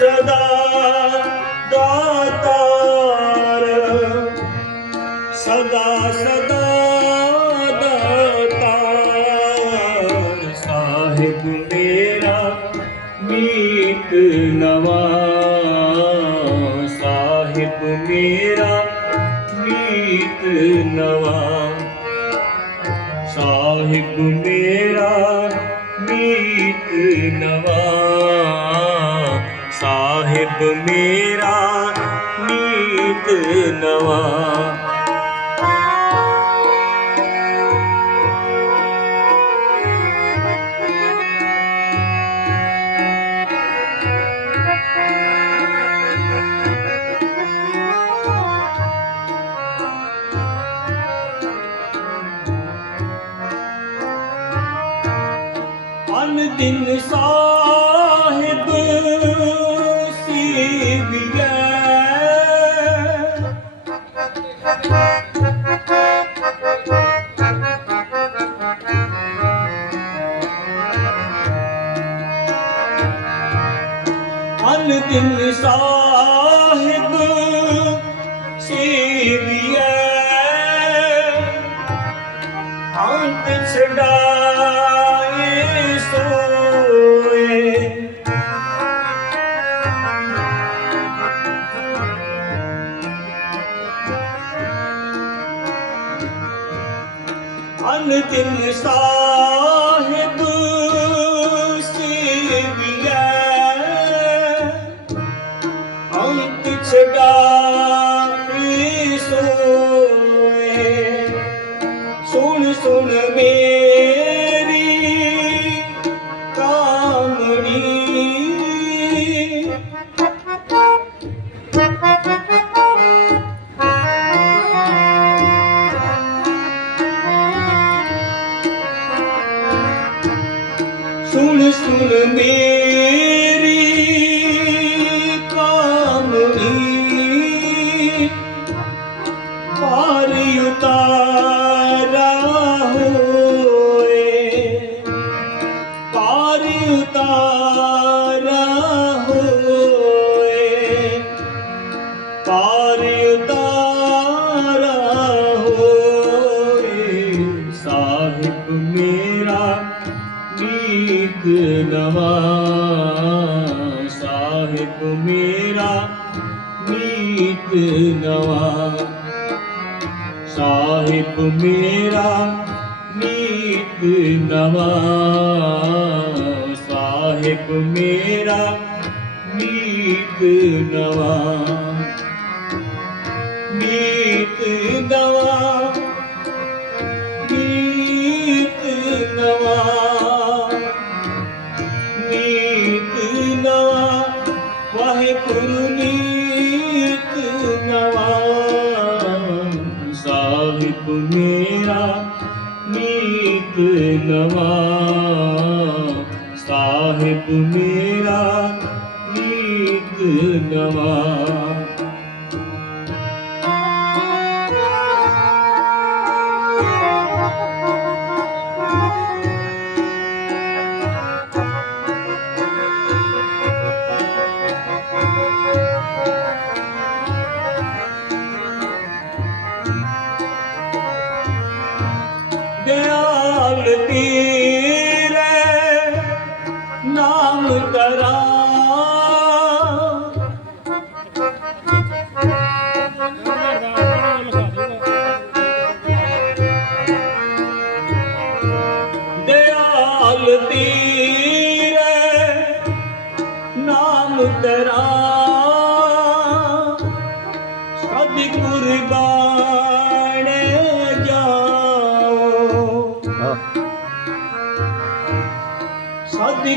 ਸਦਾ ਦਾਤਾਰ। ਸਦਾ ਸਦਾ ਦਾਤਾਰ। ਸਾਹਿਬ ਮੇਰਾ ਮੀਤ ਨਵਾ। ਸਾਹਿਬ ਮੇਰਾ ਮੀਤ ਨਵਾ। ਸਾਹਿਬ ਮੇਰਾ ਸਾਹਿਬ ਮੇਰਾ ਮੀਤ ਨਵਾ। ਅੰਤਿਮ ਦਿਨ ਸਾਹਿਬ ਸੀਵੀਐ। ਅੰਤ ਛਡਾਏ ਸੋਏ। ਅੰਤਿਮ ਸਾਹਿਬ ਅੰਤ ਸੋਏ ਸੁਣ ਸੁਣ ਮੇਰੀ ਕਾਮਣੀ। ਸਾਹਿਬ ਮੇਰਾ ਨੀਕ ਨਵਾ। ਸਾਹਿਬ ਮੇਰਾ ਨੀਕ ਨਵਾ। ਸਾਹਿਬ ਮੇਰਾ ਨੀਕ ਨਵਾ। ਵਾਹਿਗੁਰੂ ਨੀਕ ਨਵਾ ਸਾਹਿਬ ਮੇਰਾ ਨੀਕ ਨਵਾ ਸਾਹਿਬ ਮੇਰਾ ਨੀਕ ਨਵਾ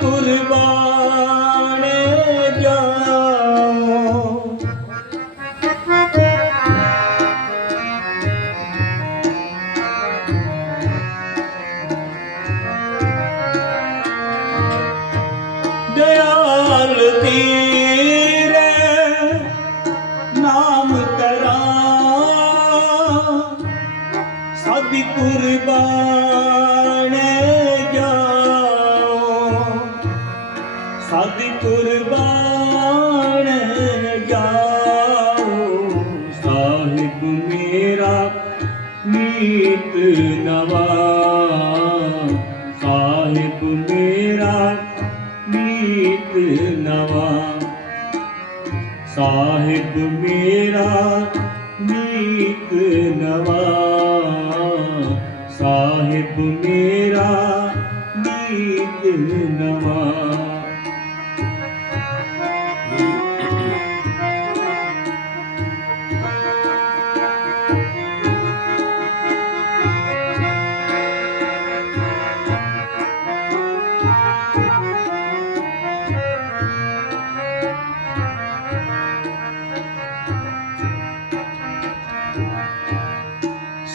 ਕੁਰਬਾਨ ਜਾਓ ਦਿਆਲ ਤੀਰੇ ਨਾਮ ਤਰਾ। ਸਦ ਕੁਰਬਾਨ ਨਵਾ ਸਾਹਿਬ ਮੇਰਾ ਨੀਤ ਨਵਾ ਸਾਹਿਬ ਮੇਰਾ ਨੀਤ ਨਵਾ ਸਾਹਿਬ ਮੇਰਾ ਨੀਤ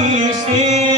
किसी